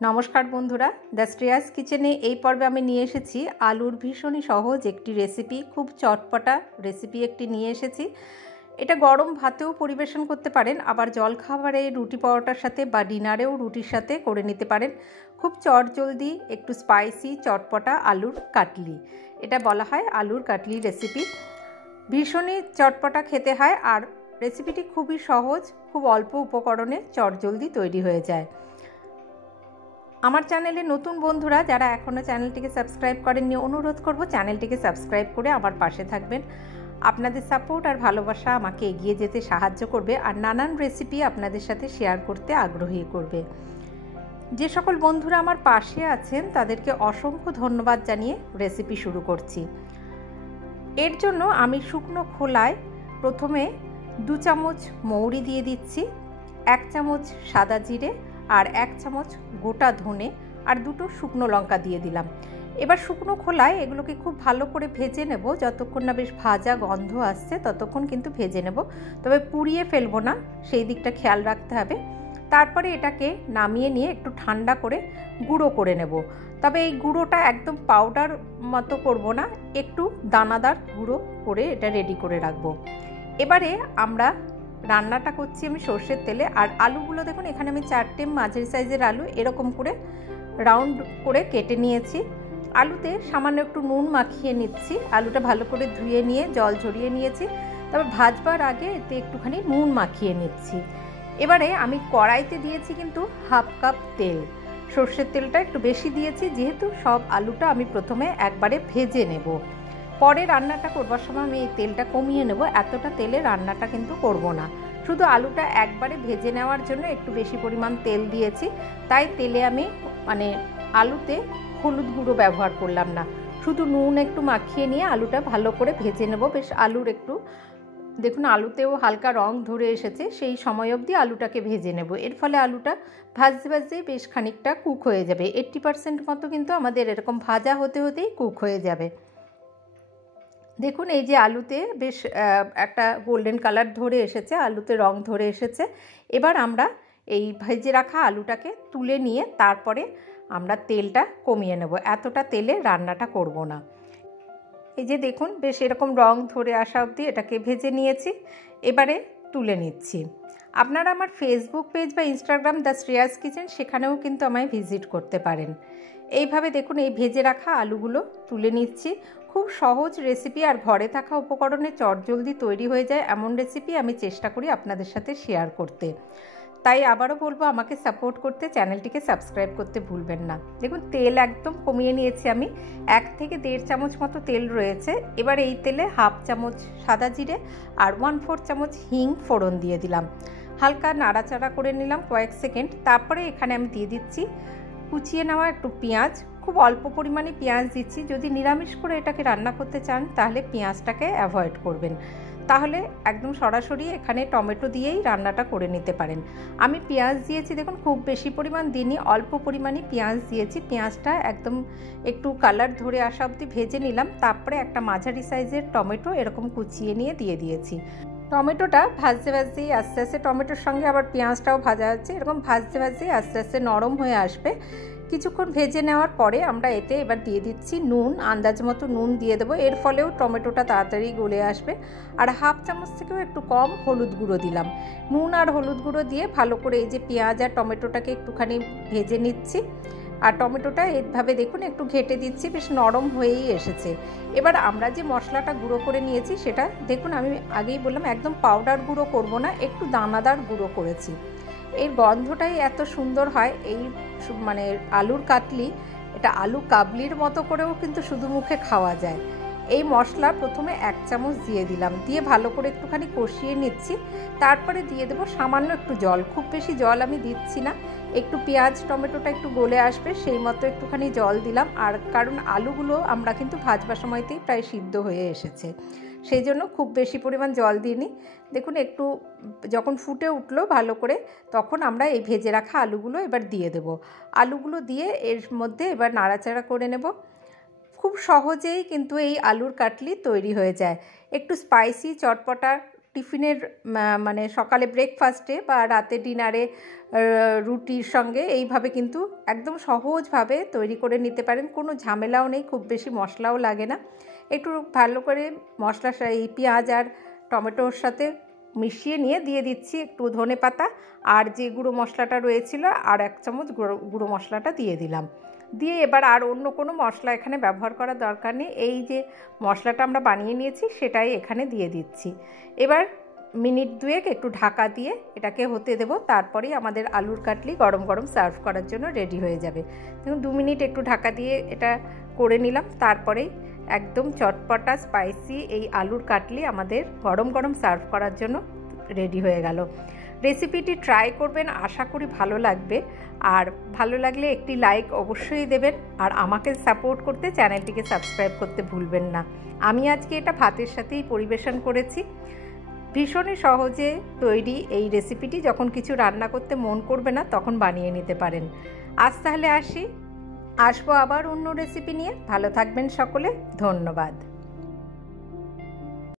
নমস্কার বন্ধুরা, দ্য শ্রেয়াস কিচেনে এই পর্বে আমি নিয়ে এসেছি আলুর ভীষণই সহজ একটি রেসিপি। খুব চটপটা রেসিপি একটি নিয়ে এসেছি। এটা গরম ভাতেও পরিবেশন করতে পারেন, আবার জলখাবারে রুটি পরোটার সাথে বা ডিনারেও রুটির সাথে করে নিতে পারেন। খুব চটজলদি একটু স্পাইসি চটপটা আলুর কাটলি, এটা বলা হয় আলুর কাটলি রেসিপি। ভীষণই চটপটা খেতে হয় আর রেসিপিটি খুবই সহজ, খুব অল্প উপকরণে চটজলদি তৈরি হয়ে যায়। আমার চ্যানেলে নতুন বন্ধুরা যারা এখনও চ্যানেলটিকে সাবস্ক্রাইব করেননি, অনুরোধ করব চ্যানেলটিকে সাবস্ক্রাইব করে আমার পাশে থাকবেন। আপনাদের সাপোর্ট আর ভালোবাসা আমাকে এগিয়ে যেতে সাহায্য করবে আর নানান রেসিপি আপনাদের সাথে শেয়ার করতে আগ্রহী করবে। যে সকল বন্ধুরা আমার পাশে আছেন তাদেরকে অসংখ্য ধন্যবাদ জানিয়ে রেসিপি শুরু করছি। এর জন্য আমি শুকনো খোলায় প্রথমে 2 চামচ মৌরি দিয়ে দিচ্ছি, 1 চামচ সাদা জিরে আর 1 চামচ গোটা ধনে আর 2টো শুকনো লঙ্কা দিয়ে দিলাম। এবার শুকনো খোলায় এগুলোকে খুব ভালো করে ভেজে নেব, যতক্ষণ না বেশ ভাজা গন্ধ আসছে ততক্ষণ কিন্তু ভেজে নেব, তবে পুড়িয়ে ফেলবো না, সেই দিকটা খেয়াল রাখতে হবে। তারপরে এটাকে নামিয়ে নিয়ে একটু ঠান্ডা করে গুঁড়ো করে নেব, তবে এই গুঁড়োটা একদম পাউডার মতো করব না, একটু দানাদার গুঁড়ো করে এটা রেডি করে রাখবো। এবারে আমরা রান্নাটা করছি আমি সর্ষের তেলে। আর আলুগুলো দেখুন, এখানে আমি 4টে মাঝারি সাইজের আলু এরকম করে রাউন্ড করে কেটে নিয়েছি। আলুতে সামান্য একটু নুন মাখিয়ে নিচ্ছি, আলুটা ভালো করে ধুয়ে নিয়ে জল ঝরিয়ে নিয়েছি, তবে ভাজবার আগে এতে একটুখানি নুন মাখিয়ে নিচ্ছি। এবারে আমি কড়াইতে দিয়েছি কিন্তু হাফ কাপ তেল, সর্ষের তেলটা একটু বেশি দিয়েছি, যেহেতু সব আলুটা আমি প্রথমে একবারে ভেজে নেব, পরে রান্নাটা করবার সময় আমি এই তেলটা কমিয়ে নেব। এতটা তেলে রান্নাটা কিন্তু করব না, শুধু আলুটা একবারে ভেজে নেওয়ার জন্য একটু বেশি পরিমাণ তেল দিয়েছি, তাই তেলে আমি আলুতে হলুদ গুঁড়ো ব্যবহার করলাম না, শুধু নুন একটু মাখিয়ে নিয়ে আলুটা ভালো করে ভেজে নেব। বেশ আলুর একটু দেখুন আলুতেও হালকা রং ধরে এসেছে, সেই সময় অবধি আলুটাকে ভেজে নেব। এর ফলে আলুটা ভাজতে ভাজতেই বেশ খানিকটা কুক হয়ে যাবে, 80% মতো কিন্তু আমাদের এরকম ভাজা হতে হতেই কুক হয়ে যাবে। দেখুন এই যে আলুতে বেশ একটা গোল্ডেন কালার ধরে এসেছে, আলুতে রং ধরে এসেছে। এবার আমরা এই ভেজে রাখা আলুটাকে তুলে নিয়ে তারপরে আমরা তেলটা কমিয়ে নেব, এতটা তেলে রান্নাটা করব না। এই যে দেখুন বেশ এরকম রং ধরে আসা অবধি এটাকে ভেজে নিয়েছি, এবারে তুলে নিচ্ছি। আপনারা আমার ফেসবুক পেজ বা ইনস্টাগ্রাম দ্য শ্রেয়াস কিচেন, সেখানেও কিন্তু আমায় ভিজিট করতে পারেন। এইভাবে দেখুন এই ভেজে রাখা আলুগুলো তুলে নিচ্ছি। খুব সহজ রেসিপি আর ঘরে থাকা উপকরণে চটজলদি তৈরি হয়ে যায় এমন রেসিপি আমি চেষ্টা করি আপনাদের সাথে শেয়ার করতে। তাই আবারও বলবো আমাকে সাপোর্ট করতে চ্যানেলটিকে সাবস্ক্রাইব করতে ভুলবেন না। দেখুন তেল একদম কমিয়ে নিয়েছি আমি, 1 থেকে 1.5 চামচ মতো তেল রয়েছে। এবার এই তেলে হাফ চামচ সাদা জিরে আর 1/4 চামচ হিং ফোড়ন দিয়ে দিলাম, হালকা নাড়াচাড়া করে নিলাম কয়েক সেকেন্ড। তারপরে এখানে আমি দিয়ে দিচ্ছি কুচিয়ে নেওয়া একটু পেঁয়াজ, খুব অল্প পরিমাণে পেঁয়াজ দিচ্ছি। যদি নিরামিষ করে এটাকে রান্না করতে চান তাহলে পেঁয়াজটাকে অ্যাভয়েড করবেন, তাহলে একদম সরাসরি এখানে টমেটো দিয়েই রান্নাটা করে নিতে পারেন। আমি পেঁয়াজ দিয়েছি দেখুন, খুব বেশি পরিমাণ দিইনি, অল্প পরিমাণে পেঁয়াজ দিয়েছি। পেঁয়াজটা একদম একটু কালার ধরে আসা অবধি ভেজে নিলাম, তারপরে একটা মাঝারি সাইজের টমেটো এরকম কুচিয়ে নিয়ে দিয়ে দিয়েছি। টমেটোটা ভাজতে ভাজতেই আস্তে আস্তে, টমেটোর সঙ্গে আবার পেঁয়াজটাও ভাজা হচ্ছে, এরকম ভাজতে ভাজতেই আস্তে আস্তে নরম হয়ে আসবে। কিছুক্ষণ ভেজে নেওয়ার পরে আমরা এতে এবার দিয়ে দিচ্ছি নুন, আন্দাজ মতো নুন দিয়ে দেবো, এর ফলেও টমেটোটা তাড়াতাড়ি গলে আসবে। আর হাফ চামচ থেকেও একটু কম হলুদ গুঁড়ো দিলাম। নুন আর হলুদ গুঁড়ো দিয়ে ভালো করে এই যে পেঁয়াজ আর টমেটোটাকে একটুখানি ভেজে নিচ্ছি। আর টমেটোটা এইভাবে দেখুন একটু ঘেটে দিচ্ছি, বেশ নরম হয়েই এসেছে। এবার আমরা যে মশলাটা গুঁড়ো করে নিয়েছি সেটা দেখুন, আমি আগেই বললাম একদম পাউডার গুঁড়ো করব না, একটু দানাদার গুঁড়ো করেছি। এর গন্ধটাই এত সুন্দর হয় এই আলুর কাটলি, এটা আলু কাবলির মতো করেও কিন্তু শুধু মুখে খাওয়া যায়। এই মশলা প্রথমে 1 চামচ দিয়ে দিলাম, দিয়ে ভালো করে একটুখানি কষিয়ে নিচ্ছি। তারপরে দিয়ে দেবো সামান্য একটু জল, খুব বেশি জল আমি দিচ্ছি না, একটু পেঁয়াজ টমেটোটা একটু গলে আসবে সেই মতো একটুখানি জল দিলাম। আর কারণ আলুগুলো আমরা কিন্তু ভাজবার সময়তেই প্রায় সিদ্ধ হয়ে এসেছে, সেই জন্য খুব বেশি পরিমাণ জল দিইনি। দেখুন একটু যখন ফুটে উঠলো ভালো করে, তখন আমরা এই ভেজে রাখা আলুগুলো এবার দিয়ে দেব। আলুগুলো দিয়ে এর মধ্যে এবার নাড়াচাড়া করে নেব। খুব সহজেই কিন্তু এই আলুর কাটলি তৈরি হয়ে যায়। একটু স্পাইসি চটপটা টিফিনের মানে সকালে ব্রেকফাস্টে বা রাতে ডিনারে রুটির সঙ্গে এইভাবে কিন্তু একদম সহজভাবে তৈরি করে নিতে পারেন। কোনো ঝামেলাও নেই, খুব বেশি মশলাও লাগে না। একটু ভালো করে মশলা এই পেঁয়াজ আর টমেটোর সাথে মিশিয়ে নিয়ে দিয়ে দিচ্ছি একটু ধনেপাতা, আর যে গুঁড়ো মশলাটা রয়েছিল আর 1 চামচ গুঁড়ো মশলাটা দিয়ে দিলাম। দিয়ে এবার আর অন্য কোনো মশলা এখানে ব্যবহার করার দরকার নেই। এই যে মশলাটা আমরা বানিয়ে নিয়েছি সেটাই এখানে দিয়ে দিচ্ছি। এবার মিনিট 2 একটু ঢাকা দিয়ে এটাকে হতে দেব, তারপরেই আমাদের আলুর কাটলি গরম গরম সার্ভ করার জন্য রেডি হয়ে যাবে। দেখুন 2 মিনিট একটু ঢাকা দিয়ে এটা করে নিলাম, তারপরেই একদম চটপটা স্পাইসি এই আলুর কাটলি আমাদের গরম গরম সার্ভ করার জন্য রেডি হয়ে গেল। রেসিপিটি ট্রাই করবেন, আশা করি ভালো লাগবে। আর ভালো লাগলে একটি লাইক অবশ্যই দেবেন, আর আমাকে সাপোর্ট করতে চ্যানেলটিকে সাবস্ক্রাইব করতে ভুলবেন না। আমি আজকে এটা ভাতের সাথেই পরিবেশন করেছি। ভীষণই সহজে তৈরি এই রেসিপিটি, যখন কিছু রান্না করতে মন করবে না তখন বানিয়ে নিতে পারেন। আজ তাহলে আসবো আবার অন্য রেসিপি নিয়ে। ভালো থাকবেন সকলে, ধন্যবাদ।